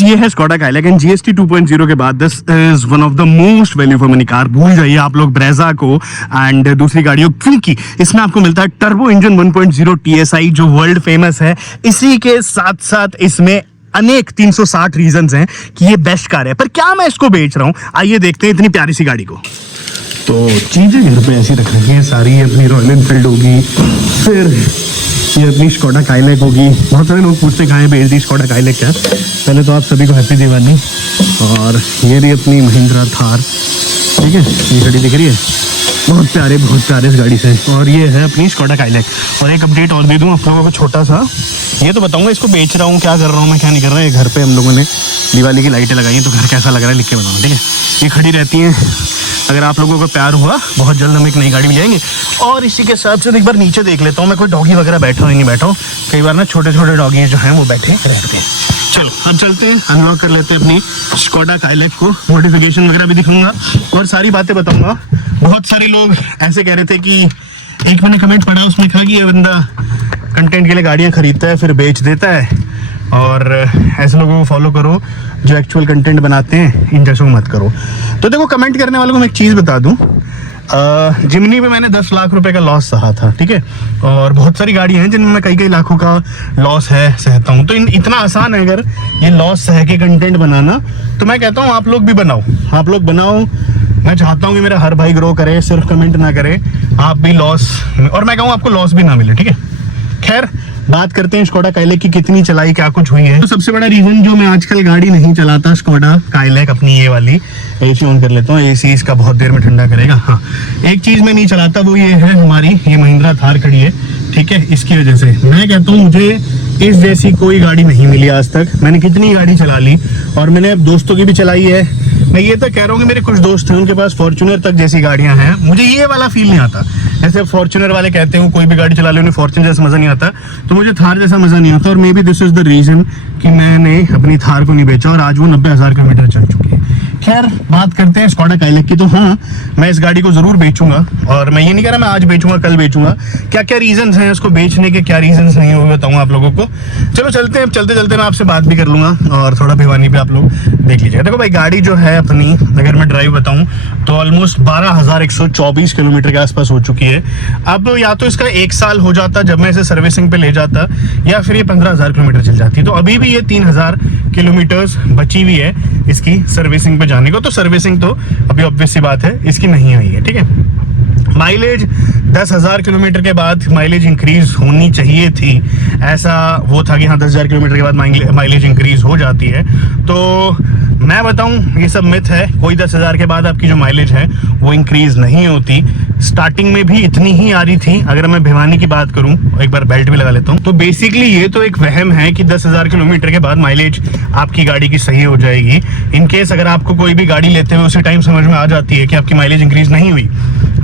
Guys ये है Skoda Kylaq and GST 2.0 के बाद this is one of the most value for money car. भूल जाइए आप लोग ब्रेजा को एंड दूसरी गाड़ियों, क्योंकि इसमें आपको मिलता है टर्बो इंजन 1.0 TSI जो वर्ल्ड फेमस है। इसी के साथ साथ इसमें अनेक 360 रीजंस हैं कि ये बेस्ट कार है। पर क्या मैं इसको बेच रहा हूँ, आइए देखते हैं इतनी प्यारी सी गाड़ी को। तो चीजें घर पे ऐसी रख रखी है सारी, अपनी रॉयल एनफील्ड होगी, फिर ये अपनी स्कोडा काइलैक होगी। बहुत सारे लोग पूछते कहाँ है बेच दी स्कोडा काइलैक क्या। पहले तो आप सभी को हैप्पी दिवाली। और ये रही अपनी महिंद्रा थार, ठीक है, ये गाड़ी दिख रही है, बहुत प्यारे इस गाड़ी से। और ये है अपनी स्कोडा काइलैक। और एक अपडेट और दे दूँ आप लोगों को छोटा सा, ये तो बताऊंगा इसको बेच रहा हूँ, क्या कर रहा हूँ मैं, क्या नहीं कर रहा है। घर पे हम लोगों ने दिवाली की लाइटें लगाई हैं, तो घर कैसा लग रहा है लिख के बताऊँगा, ठीक है। ये खड़ी रहती हैं, अगर आप लोगों को प्यार हुआ बहुत जल्द हम एक नई गाड़ी मिल जाएंगे। और इसी के साथ साथ एक बार नीचे देख लेता हूँ मैं, कोई डॉगी वगैरह बैठा हो नहीं बैठा हो। कई बार ना छोटे छोटे डॉगी जो हैं वो बैठे रहते हैं। चलो अब चलते हैं, अनलॉक कर लेते हैं अपनी स्कोडा काइलैक को, मॉडिफिकेशन वगैरह भी दिखाऊंगा और सारी बातें बताऊंगा। बहुत सारे लोग ऐसे कह रहे थे कि, एक मैंने कमेंट पढ़ा उसमें कहा कि ये बंदा कंटेंट के लिए गाड़ियाँ खरीदता है फिर बेच देता है, और ऐसे लोगों को फॉलो करो जो एक्चुअल कंटेंट बनाते हैं, इन जैसों को मत करो। तो देखो, कमेंट करने वालों को मैं एक चीज़ बता दूं, जिमनी में मैंने 10 लाख रुपए का लॉस सहा था, ठीक है। और बहुत सारी गाड़ियां हैं जिनमें मैं कई लाखों का लॉस है सहता हूँ। तो इतना आसान है अगर ये लॉस सह के कंटेंट बनाना, तो मैं कहता हूँ आप लोग भी बनाओ, आप लोग बनाओ। मैं चाहता हूँ कि मेरा हर भाई ग्रो करे, सिर्फ कमेंट ना करे, आप भी लॉस, और मैं कहूँ आपको लॉस भी ना मिले, ठीक है। खैर बात करते हैं स्कोडा काइलैक की, कितनी चलाई, क्या कुछ हुई है। तो सबसे बड़ा रीजन जो मैं आजकल गाड़ी नहीं चलाता स्कोडा काइलैक अपनी ये वाली, एसी ऑन कर लेता हूँ, एसी इसका बहुत देर में ठंडा करेगा। हाँ, एक चीज मैं नहीं चलाता वो ये है, हमारी ये महिंद्रा थार खड़ी है, ठीक है। इसकी वजह से मैं कहता हूँ मुझे इस जैसी कोई गाड़ी नहीं मिली आज तक। मैंने कितनी गाड़ी चला ली और मैंने दोस्तों की भी चलाई है। मैं ये तक कह रहा हूँ कि मेरे कुछ दोस्त हैं उनके पास फॉर्च्यूनर तक जैसी गाड़ियां हैं, मुझे ये वाला फील नहीं आता। ऐसे फॉर्च्यूनर वाले कहते हैं कोई भी गाड़ी चला ले उन्हें फॉर्च्यूनर जैसा मजा नहीं आता, तो मुझे थार जैसा मजा नहीं आता। और maybe this is the reason कि मैंने अपनी थार को नहीं बेचा और आज वो 90,000 किलोमीटर चल चुकी है। खैर बात करते हैं स्कोडा काइलैक की। तो हाँ, मैं इस गाड़ी को जरूर बेचूंगा, और मैं ये नहीं कह रहा मैं आज बेचूंगा कल बेचूंगा। क्या क्या रीजंस हैं उसको बेचने के, क्या रीजंस नहीं हुए बताऊंगा आप लोगों को। चलो चलते हैं, चलते चलते मैं आपसे बात भी कर लूंगा और थोड़ा भिवानी पे आप लोग देख लीजिएगा। देखो भाई, गाड़ी जो है अपनी, अगर मैं ड्राइव बताऊं तो ऑलमोस्ट 12,124 किलोमीटर के आसपास हो चुकी है। अब या तो इसका 1 साल हो जाता जब मैं इसे सर्विसिंग पे ले जाता, या फिर ये 15,000 किलोमीटर चल जाती। तो अभी भी ये 3,000 किलोमीटर बची हुई है इसकी सर्विसिंग पे जाने को। तो सर्विसिंग तो अभी ऑब्वियस सी बात है इसकी नहीं हुई है, ठीक है। माइलेज 10,000 किलोमीटर के बाद माइलेज इंक्रीज होनी चाहिए थी, ऐसा वो था कि हाँ 10,000 किलोमीटर के बाद माइलेज इंक्रीज हो जाती है। तो मैं बताऊं ये सब मिथ है, कोई 10,000 के बाद आपकी जो माइलेज है वो इंक्रीज नहीं होती। स्टार्टिंग में भी इतनी ही आ रही थी। अगर मैं भिवानी की बात करूं, एक बार बेल्ट भी लगा लेता हूं, तो बेसिकली ये तो एक वहम है कि 10,000 किलोमीटर के बाद माइलेज आपकी गाड़ी की सही हो जाएगी। इन केस अगर आपको कोई भी गाड़ी लेते हुए उसी टाइम समझ में आ जाती है कि आपकी माइलेज इंक्रीज नहीं हुई,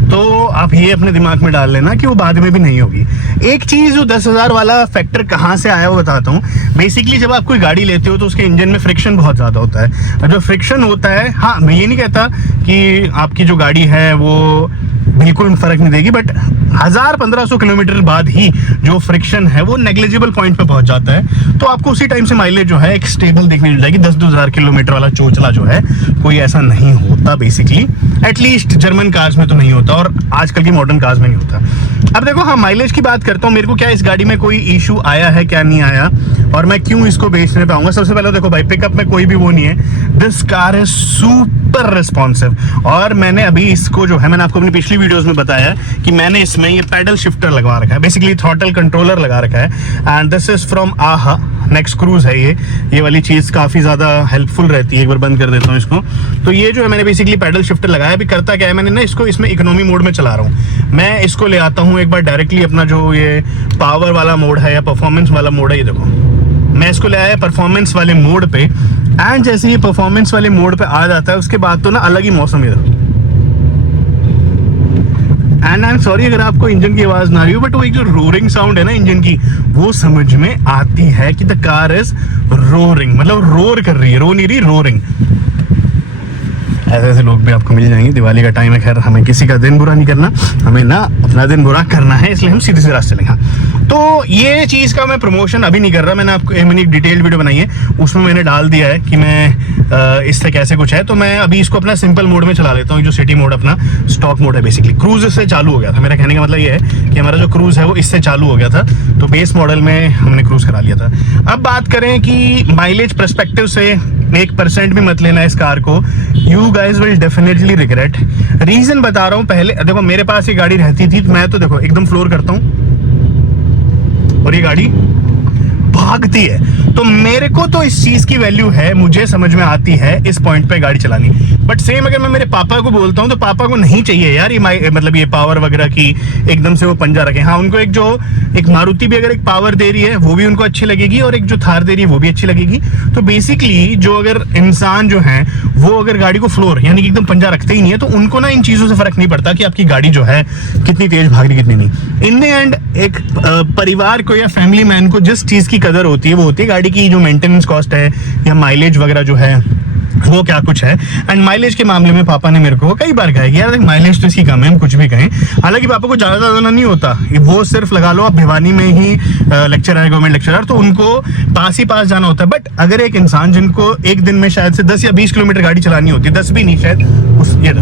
तो आप ये अपने दिमाग में डाल लेना कि वो बाद में भी नहीं होगी। एक चीज जो 10,000 वाला फैक्टर कहाँ से आया वो बताता हूँ। बेसिकली जब आप कोई गाड़ी लेते हो तो उसके इंजन में फ्रिक्शन बहुत ज्यादा होता है, और जो फ्रिक्शन होता है, हाँ मैं ये नहीं कहता कि आपकी जो गाड़ी है वो बिल्कुल फर्क नहीं देगी, बट 1,000-1,500 किलोमीटर बाद ही जो फ्रिक्शन है वो नेग्लिजिबल पॉइंट पे पहुंच जाता है। तो आपको उसी टाइम से माइलेज जो है एक स्टेबल देखने मिल जाएगी। 10,000 किलोमीटर वाला चोचला जो है कोई ऐसा नहीं होता बेसिकली, एटलीस्ट जर्मन कार्स में तो नहीं होता, और आजकल की मॉडर्न कार्स में नहीं होता। अब देखो, हाँ माइलेज की बात करता हूँ, मेरे को क्या इस गाड़ी में कोई इशू आया है क्या नहीं आया, और मैं क्यों इसको बेचने पे आऊंगा। सबसे पहले देखो भाई, पिकअप में कोई भी वो नहीं है, this car is super responsive. और मैंने अभी इसको जो है, मैंने आपको अपनी पिछली वीडियोस में बताया कि मैंने इसमें ये पैडल शिफ्टर लगवा रखा है, बेसिकली थ्रॉटल कंट्रोलर लगा रखा है, एंड दिस इज फ्रॉम आहा नेक्स्ट क्रूज है। ये वाली चीज काफी ज्यादा हेल्पफुल रहती है। एक बार बंद कर देता हूँ इसको। तो ये जो है मैंने बेसिकली पैडल शिफ्टर लगाया। अभी करता क्या है, मैंने ना इसको इसमें इकोनॉमी मोड में चला रहा हूँ। मैं इसको ले आता हूँ एक बार डायरेक्टली अपना जो ये पावर वाला मोड है या परफॉर्मेंस वाला मोड है, ये देखो मैं इसको ले आया परफॉर्मेंस वाले मोड पे, एंड जैसे ये परफॉर्मेंस वाले मोड पे आ जाता है उसके बाद तो ना अलग ही मौसम है। एंड आई एम सॉरी अगर आपको इंजन की आवाज ना रही हो, बट वो एक जो रोरिंग साउंड है ना इंजन की, वो समझ में आती है कि द कार इज रोरिंग, मतलब रोर कर रही है, रो नहीं रही, रोरिंग। ऐसे ऐसे लोग भी आपको मिल जाएंगे। दिवाली का टाइम है, खैर हमें किसी का दिन बुरा नहीं करना, हमें ना अपना दिन बुरा करना है, इसलिए हम सीधे से रास्ते चलेंगे। तो ये चीज़ का मैं प्रमोशन अभी नहीं कर रहा, मैंने एक डिटेल्ड वीडियो बनाई है, उसमें मैंने डाल दिया है कि मैं इससे कैसे कुछ है। तो मैं अभी इसको अपना सिंपल मोड में चला लेता हूँ, जो सिटी मोड अपना स्टॉक मोड है बेसिकली। क्रूज इससे चालू हो गया था, मेरा कहने का मतलब ये है कि हमारा जो क्रूज है वो इससे चालू हो गया था, तो बेस मॉडल में हमने क्रूज करा लिया था। अब बात करें कि माइलेज पर्सपेक्टिव से 1% भी मत लेना इस कार को, you guys will definitely regret. Reason बता रहा हूँ, पहले देखो मेरे पास ये गाड़ी रहती थी, मैं तो देखो एकदम फ्लोर करता हूँ और ये गाड़ी भागती है, तो मेरे को तो इस चीज की वैल्यू है, मुझे समझ में आती है इस पॉइंट पे गाड़ी चलानी। बट सेम अगर मैं मेरे पापा को बोलता हूँ तो पापा को नहीं चाहिए यार ये मतलब ये पावर वगैरह की एकदम से वो पंजा रखे। हाँ, उनको एक मारुति भी अगर एक पावर दे रही है वो भी उनको अच्छी लगेगी, और एक जो थार दे रही है वो भी अच्छी लगेगी। तो बेसिकली जो अगर इंसान जो है वो अगर गाड़ी को फ्लोर यानी कि एकदम पंजा रखते ही नहीं है, तो उनको ना इन चीजों से फर्क नहीं पड़ता कि आपकी गाड़ी जो है कितनी तेज भाग रही कितनी नहीं। इन द एंड एक परिवार को या फैमिली मैन को जिस चीज की कदर होती है वो होती है गाड़ी की जो मेंटेनेंस कॉस्ट है या माइलेज वगैरह जो है वो क्या कुछ है। एंड माइलेज के मामले में पापा ने मेरे को कई बार कहा कि यार देख माइलेज तो इसकी कम है, हम कुछ भी कहें। हालांकि पापा को ज्यादा नहीं होता, वो सिर्फ लगा लो आप भिवानी में ही लेक्चर है, गवर्नमेंट लेक्चरर, तो उनको पास ही पास जाना होता है। बट अगर एक इंसान जिनको एक दिन में शायद से 10 या 20 किलोमीटर गाड़ी चलानी होती है, 10 भी नहीं शायद, ये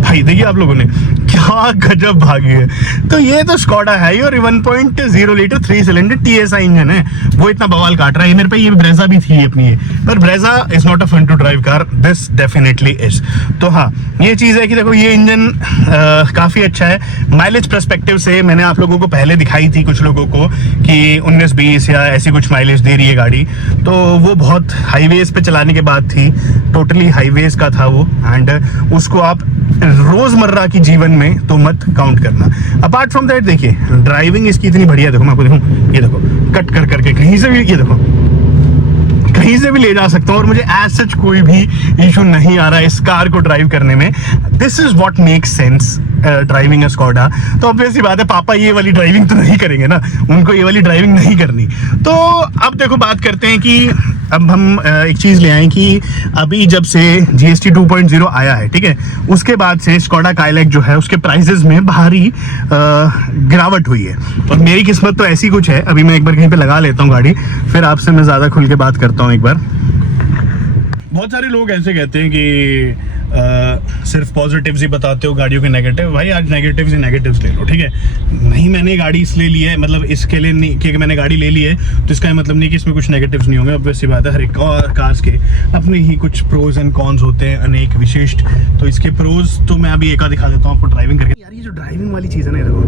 भाई देखिए आप लोगों ने क्या गजब भागी है। तो ये तो स्कोडा है ही, और 1.0 लीटर 3 सिलेंडर TSI इंजन है, वो इतना बवाल काट रहा है। मेरे पे ये ब्रेजा भी थी अपनी है, पर Brezza is not a fun to drive car, this definitely is. तो हाँ, ये चीज़ है कि देखो ये इंजन काफ़ी अच्छा है। माइलेज पर्सपेक्टिव से मैंने आप लोगों को पहले दिखाई थी कुछ लोगों को कि 19-20 या ऐसी कुछ माइलेज दे रही है गाड़ी, तो वो बहुत हाईवेज पे चलाने के बाद थी, टोटली हाईवेज का था वो। एंड उसको आप रोजमर्रा की जीवन में तो मत काउंट करना। अपार्ट फ्रॉम दैट देखिए ड्राइविंग इसकी इतनी बढ़िया, देखो मैं आपको देखूं, ये देखो कट कर करके कहीं से भी, ये देखो कहीं से भी ले जा सकता हूँ, और मुझे एज सच कोई भी इशू नहीं आ रहा है इस कार को ड्राइव करने में। This is what makes sense driving a Skoda. तो ऑब्वियस सी बात है पापा ये वाली ड्राइविंग तो नहीं करेंगे ना, उनको ये वाली ड्राइविंग नहीं करनी। तो अब देखो बात करते हैं कि अब हम एक चीज़ ले आए कि अभी जब से GST 2.0 आया है, ठीक है, उसके बाद से स्कोडा काइलैक जो है उसके प्राइजेस में भारी गिरावट हुई है। और मेरी किस्मत तो ऐसी कुछ है, अभी मैं एक बार कहीं पे लगा लेता हूँ गाड़ी, फिर आपसे मैं ज़्यादा खुल के बात करता हूँ एक बार। बहुत सारे लोग ऐसे कहते हैं कि सिर्फ पॉजिटिव्स ही बताते हो गाड़ियों के नेगेटिव। भाई आज नेगेटिव्स ही नेगेटिव्स ले लो, ठीक है। नहीं मैंने गाड़ी इसलिए ली है, मतलब इसके लिए नहीं कि मैंने गाड़ी ले ली है तो इसका मतलब नहीं कि इसमें कुछ नेगेटिव्स नहीं होंगे। ऑब्वियस सी बात है, हर एक कार्स के अपने ही कुछ प्रोज एंड कॉन्स होते हैं, अनेक विशिष्ट। तो इसके प्रोज तो मैं अभी एक दिखा देता हूँ आपको ड्राइविंग करके। यार ये जो ड्राइविंग वाली चीज़ है ना, देखो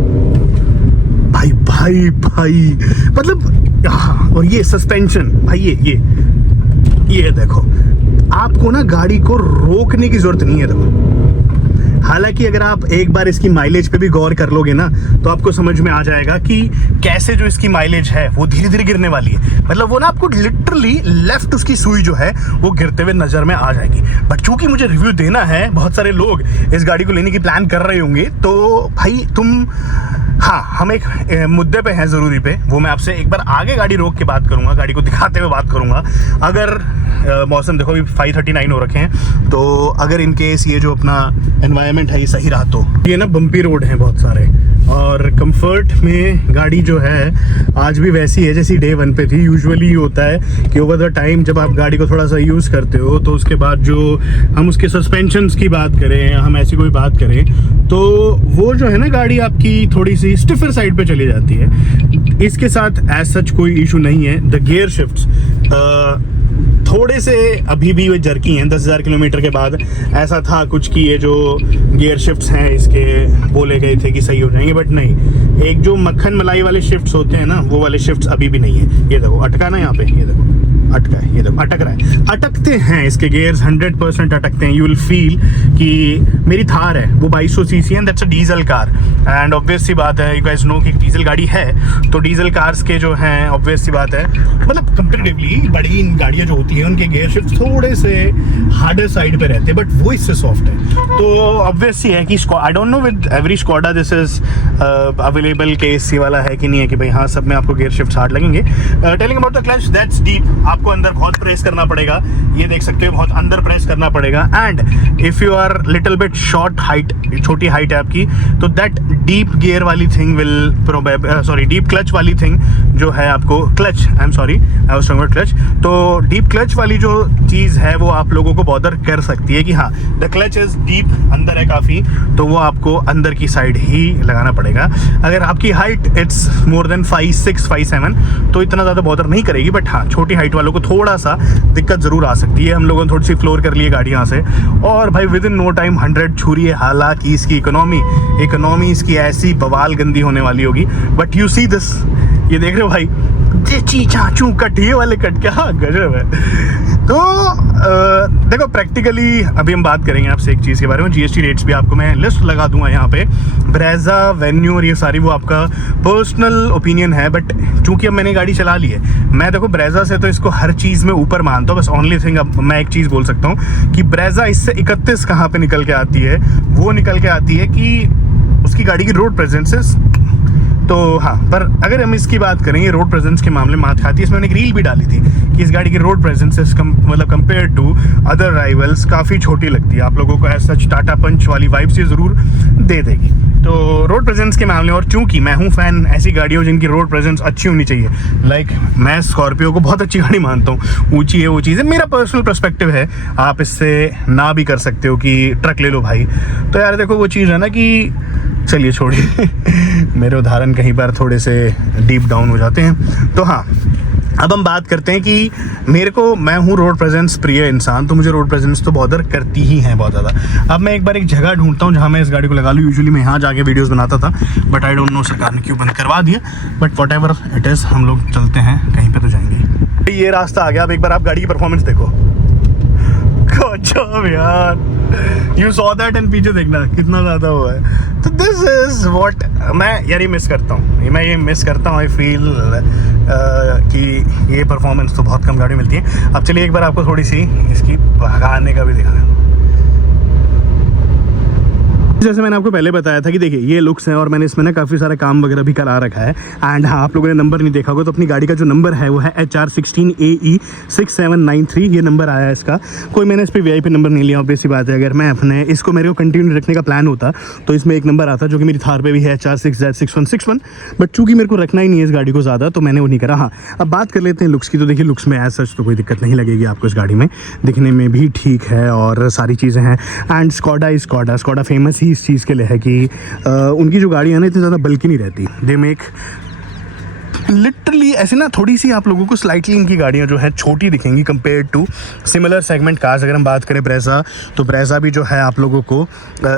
भाई भाई भाई, मतलब और ये सस्पेंशन भाई, ये देखो, आपको ना गाड़ी को रोकने की जरूरत नहीं है। देखो, हालांकि अगर आप एक बार इसकी माइलेज पे भी गौर कर लोगे ना तो आपको समझ में आ जाएगा कि कैसे जो इसकी माइलेज है वो धीरे धीरे गिरने वाली है। मतलब वो ना आपको लिटरली लेफ्ट उसकी सुई जो है वो गिरते हुए नजर में आ जाएगी। बट चूंकि मुझे रिव्यू देना है, बहुत सारे लोग इस गाड़ी को लेने की प्लान कर रहे होंगे, तो भाई तुम, हाँ हम एक मुद्दे पे हैं ज़रूरी पे, वो मैं आपसे एक बार आगे गाड़ी रोक के बात करूंगा, गाड़ी को दिखाते हुए बात करूंगा। अगर मौसम देखो अभी 5:39 हो रखे हैं, तो अगर इन केस ये जो अपना एनवायरनमेंट है ये सही रहा तो ये ना बम्पी रोड हैं बहुत सारे, और कंफर्ट में गाड़ी जो है आज भी वैसी है जैसी डे 1 पे थी। यूजुअली होता है कि ओवर द टाइम जब आप गाड़ी को थोड़ा सा यूज़ करते हो तो उसके बाद जो हम उसके सस्पेंशंस की बात करें, हम ऐसी कोई बात करें, तो वो जो है ना गाड़ी आपकी थोड़ी सी स्टिफर साइड पे चली जाती है। इसके साथ एज सच कोई इशू नहीं है। द गियर शिफ्ट्स थोड़े से अभी भी वे जर्की हैं। 10,000 किलोमीटर के बाद ऐसा था कुछ कि ये जो गियर शिफ्ट्स हैं इसके बोले गए थे कि सही हो जाएंगे, बट नहीं। एक जो मक्खन मलाई वाले शिफ्ट्स होते हैं ना, वो वाले शिफ्ट्स अभी भी नहीं है। ये देखो अटका ना यहाँ पे, ये देखो अटका है, ये देखो अटक रहा है, अटकते हैं इसके गियर्स, 100% अटकते हैं। यू विल फील कि मेरी थार है वो 2200 सीसी है, that's a diesel car, and obvious सी बात है, यू गाइस नो कि डीजल गाड़ी है तो डीजल कार्स के जो हैं ऑब्वियस सी बात है, मतलब कंपेरेटिवली बड़ी गाड़ियाँ जो होती हैं उनके गियर शिफ्ट थोड़े से हार्डर साइड पे रहते हैं, बट वो इससे सॉफ्ट है। तो ऑब्वियस सी है कि I don't know with every Skoda this is available case ये वाला है कि नहीं है कि भाई हाँ सब में आपको गियर शिफ्ट हार्ड लगेंगे। Telling about the clutch, that's deep. आप आपको अंदर बहुत प्रेस करना पड़ेगा, ये देख सकते हो बहुत अंदर प्रेस करना पड़ेगा। And if you are little bit short height, छोटी हाइट है आपकी, तो दैट डीप गियर वाली थिंग विल डीप क्लच वाली थिंग जो है आपको, clutch, I am sorry, I was talking about clutch, तो डीप क्लच वाली जो चीज़ है वो आप लोगों को बॉदर कर सकती है कि हाँ द क्लच इज डीप, अंदर है काफ़ी, तो वो आपको अंदर की साइड ही लगाना पड़ेगा। अगर आपकी हाइट इट्स मोर देन 5'6", 5'7", तो इतना ज़्यादा बॉदर नहीं करेगी, बट हाँ छोटी हाइट वालों को थोड़ा सा दिक्कत ज़रूर आ सकती है। हम लोगों ने थोड़ी सी फ्लोर कर ली है गाड़ी यहाँ से, और भाई विद इन नो टाइम 100 छू रही है। हालांकि इसकी इकोनॉमी इसकी ऐसी बवाल गंदी होने वाली होगी, बट यू सी दिस, ये देख रहे हो भाई, ची चाचू कट, ये वाले कट क्या गजब है। तो देखो प्रैक्टिकली अभी हम बात करेंगे आपसे एक चीज़ के बारे में, जीएसटी रेट्स भी आपको मैं लिस्ट लगा दूंगा यहाँ पे, ब्रेजा, वेन्यू और ये सारी, वो आपका पर्सनल ओपिनियन है, बट चूंकि अब मैंने गाड़ी चला ली है, मैं देखो ब्रेजा से तो इसको हर चीज़ में ऊपर मानता हूँ। बस ओनली थिंग अब मैं एक चीज़ बोल सकता हूँ कि ब्रेजा इससे 31 कहाँ पे निकल के आती है, वो निकल के आती है कि उसकी गाड़ी की रोड प्रेजेंसेस। तो हाँ, पर अगर हम इसकी बात करें, ये रोड प्रेजेंस के मामले में मात खाती है। इसमें मैंने एक रील भी डाली थी कि इस गाड़ी की रोड प्रेजेंस मतलब कंपेयर टू अदर राइवल्स काफ़ी छोटी लगती है। आप लोगों को ऐसा टाटा पंच वाली वाइब्स ये ज़रूर दे देगी। तो रोड प्रेजेंस के मामले, और चूंकि मैं हूँ फ़ैन ऐसी गाड़ियों जिनकी रोड प्रेजेंस अच्छी होनी चाहिए, लाइक मैं स्कॉर्पियो को बहुत अच्छी गाड़ी मानता हूँ, ऊँची है वो चीज़ है, मेरा पर्सनल पर्सपेक्टिव है, आप इससे ना भी कर सकते हो कि ट्रक ले लो भाई। तो यार देखो वो चीज़ है ना कि चलिए छोड़िए मेरे उदाहरण कहीं पर थोड़े से डीप डाउन हो जाते हैं। तो हाँ, अब हम बात करते हैं कि मैं हूँ रोड प्रेजेंस प्रिय इंसान, तो मुझे रोड प्रेजेंस तो बॉदर करती ही है बहुत ज़्यादा। अब मैं एक बार एक जगह ढूंढता हूँ जहाँ मैं इस गाड़ी को लगा लूँ। यूजुअली मैं यहाँ जाके वीडियोस बनाता था, बट आई डोंट नो सरकार ने क्यों बंद करवा दिया, but what ever it is, हम लोग चलते हैं, कहीं पर तो जाएंगे। ये रास्ता आ गया। अब एक बार आप गाड़ी की परफॉर्मेंस देखो, गजब यार, यू सॉ दैट, एंड पीछे देखना कितना ज़्यादा हुआ है। तो दिस इज़ व्हाट मैं यार ये मिस करता हूँ, आई फील कि ये परफॉर्मेंस तो बहुत कम गाड़ी मिलती है। अब चलिए एक बार आपको थोड़ी सी इसकी भगाने का भी दिखा दें। जैसे मैंने आपको पहले बताया था कि देखिए ये लुक्स हैं, और मैंने इसमें ना काफ़ी सारा काम वगैरह भी करा रखा है। एंड हाँ, आप लोगों ने नंबर नहीं देखा होगा, तो अपनी गाड़ी का जो नंबर है वो है HR16AE 6793, ये नंबर आया है इसका। कोई मैंने इस पर VIP नंबर नहीं लिया, ऑब्वियस सी बात है। अगर मैं अपने इसको मेरे को कंटिन्यू रखने का प्लान होता तो इसमें एक नंबर आता जो कि मेरी थार पे भी है, HR6Z6161, बट चूँकि मेरे को रखना ही नहीं है इस गाड़ी को ज़्यादा, तो मैंने वो नहीं करा। हाँ, अब बात कर लेते हैं लुक्स की। तो देखिए लुक्स में एज सच तो कोई दिक्कत नहीं लगेगी आपको, इस गाड़ी में दिखने में भी ठीक है और सारी चीज़ें हैं। एंड स्कॉडा फेमस ही इस चीज़ के लिए है कि उनकी जो गाड़ियाँ हैं ना इतनी ज़्यादा बल्कि नहीं रहती। दे मेक लिटरली ऐसे ना, थोड़ी सी आप लोगों को स्लाइटली इनकी गाड़ियाँ जो है छोटी दिखेंगी compare to similar segment cars. अगर हम बात करें ब्रेजा, तो ब्रेजा भी जो है आप लोगों को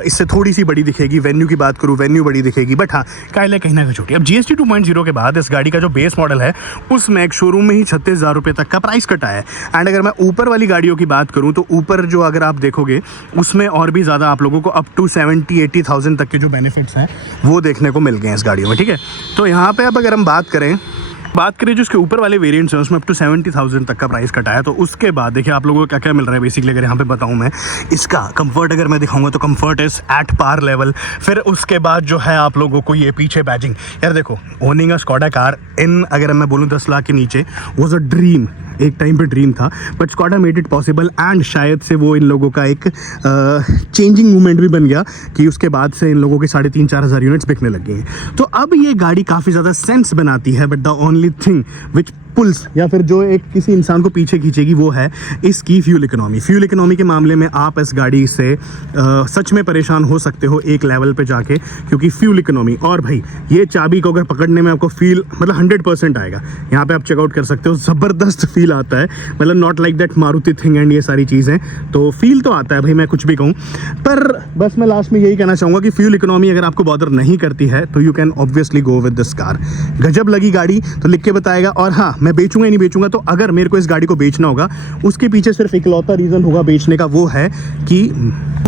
इससे थोड़ी सी बड़ी दिखेगी। वेन्यू की बात करूँ, वेन्यू बड़ी दिखेगी, बट हाँ काइला कहीं ना कहीं छोटी। अब GST 2.0 के बाद इस गाड़ी का जो बेस मॉडल है उसमें एक शोरूम में ही 36,000 रुपये तक का प्राइस कटा है। एंड अगर मैं ऊपर वाली गाड़ियों की बात करूँ, तो ऊपर जो अगर आप देखोगे उसमें और भी ज़्यादा आप लोगों को अप टू 70-80,000 तक के जो बेनिफिट्स हैं वो देखने को मिल गए हैं इस गाड़ियों में, ठीक है। तो यहाँ पे अब अगर हम बात करें जो उसके ऊपर वाले वेरिएंट्स हैं उसमें अप टू 70,000 तक का प्राइस कटाया। तो उसके बाद देखिए आप लोगों को क्या क्या मिल रहा है बेसिकली। अगर यहाँ पे बताऊँ मैं इसका कंफर्ट अगर मैं दिखाऊंगा, तो comfort is at par level. फिर उसके बाद जो है आप लोगों को ये पीछे बैजिंग, यार देखो owning a Skoda car in, अगर मैं बोलूँ 10 लाख के नीचे, वॉज अ ड्रीम, एक टाइम पे ड्रीम था, but Skoda made it possible. And शायद से वो इन लोगों का एक चेंजिंग मूवमेंट भी बन गया कि उसके बाद से इन लोगों के 3,500-4 हज़ार यूनिट्स बिकने लग गए हैं। तो अब ये गाड़ी काफ़ी ज़्यादा सेंस बनाती है, but the only thing which pulls, या फिर जो एक किसी इंसान को पीछे खींचेगी, वो है इसकी फ्यूल इकोनॉमी के मामले में आप इस गाड़ी से सच में परेशान हो सकते हो एक लेवल पे जाके, क्योंकि फ्यूल इकोनॉमी, और भाई ये चाबी को अगर पकड़ने में आपको फील मतलब 100% आएगा। यहाँ पे आप चेकआउट कर सकते हो, ज़बरदस्त फील आता है, मतलब not like that Maruti thing and ये सारी चीज़ें, तो फील तो आता है भाई, मैं कुछ भी कहूँ। पर बस मैं लास्ट में यही कहना चाहूँगा कि फ्यूल इकोनॉमी अगर आपको बॉदर नहीं करती है तो you can obviously go with this car. गजब लगी गाड़ी तो लिख के बताएगा। और हाँ, मैं बेचूंगा नहीं बेचूंगा, तो अगर मेरे को इस गाड़ी को बेचना होगा, उसके पीछे सिर्फ इकलौता रीज़न होगा बेचने का, वो है कि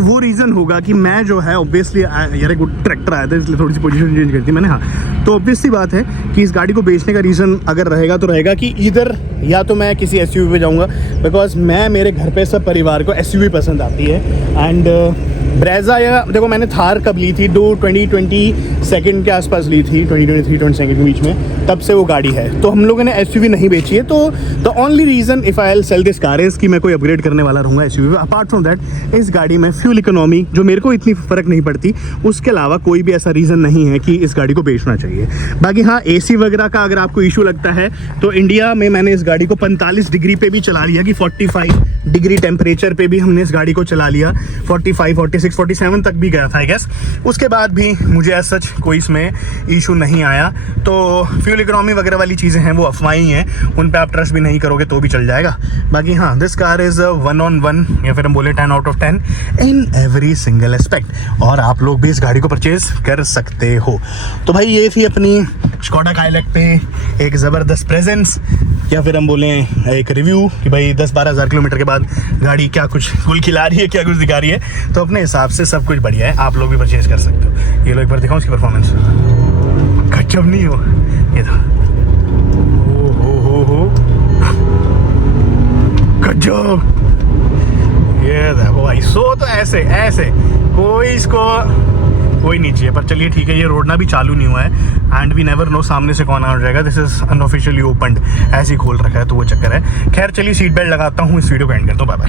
वो रीज़न होगा कि मैं जो है ऑब्वियसली यार एक ट्रैक्टर आया था इसलिए थोड़ी सी पोजीशन चेंज कर दी मैंने। हाँ, तो ऑब्वियस सी बात है कि इस गाड़ी को बेचने का रीज़न अगर रहेगा तो रहेगा कि इधर या तो मैं किसी SUV पे जाऊंगा, बिकॉज मेरे घर पे सब परिवार को SUV पसंद आती है। एंड ब्रेजा या देखो मैंने थार कब ली थी 2022 के आसपास ली थी, 2023-22 के बीच में, तब से वो गाड़ी है। तो हम लोगों ने एसयूवी नहीं बेची है। तो the only reason if I will sell this car is कि मैं कोई अपग्रेड करने वाला रहूँगा एसयूवी। अपार्ट फ्रॉम दैट इस गाड़ी में फ्यूल इकोनॉमी जो मेरे को इतनी फ़र्क नहीं पड़ती, उसके अलावा कोई भी ऐसा रीज़न नहीं है कि इस गाड़ी को बेचना चाहिए। बाकी हाँ, AC वगैरह का अगर आपको इशू लगता है तो इंडिया में मैंने इस गाड़ी को 45 डिग्री पे भी चला लिया, कि 45 डिग्री टेम्परेचर पे भी हमने इस गाड़ी को चला लिया, 45, 46, 47 तक भी गया था आई गेस। उसके बाद भी मुझे एज सच कोई इसमें इशू नहीं आया। तो फ्यूल इकोनॉमी वगैरह वाली चीज़ें हैं वो अफवाहें ही हैं, उन पे आप ट्रस्ट भी नहीं करोगे तो भी चल जाएगा। बाकी हाँ, दिस कार इज़ 1 on 1 या फिर हम बोले 10 out of 10 in every single aspect, और आप लोग भी इस गाड़ी को परचेज कर सकते हो। तो भाई ये थी अपनी स्कोडा काइलैक पे एक ज़बरदस्त प्रेजेंस, या फिर हम बोलें एक रिव्यू कि भाई 10-12 हज़ार किलोमीटर के बाद गाड़ी क्या कुछ फुल खिला रही है, क्या कुछ दिखा रही है। तो अपने हिसाब से सब कुछ बढ़िया है, आप लोग भी परचेज कर सकते हो। ये लो एक बार दिखाऊं इसकी परफॉर्मेंस, गजब नहीं हो ये था, हो गजब। ये देखो भाई, सो तो ऐसे ऐसे कोई इसको कोई नहीं चाहिए। पर चलिए ठीक है, ये रोडना भी चालू नहीं हुआ है एंड वी नेवर नो सामने से कौन आ जाएगा। दिस इज अनऑफिशियली ओपन्ड, ऐसे ही खोल रखा है तो वो चक्कर है। खैर चलिए सीट बेल्ट लगाता हूँ, इस वीडियो को एंड करता हूँ। Bye bye.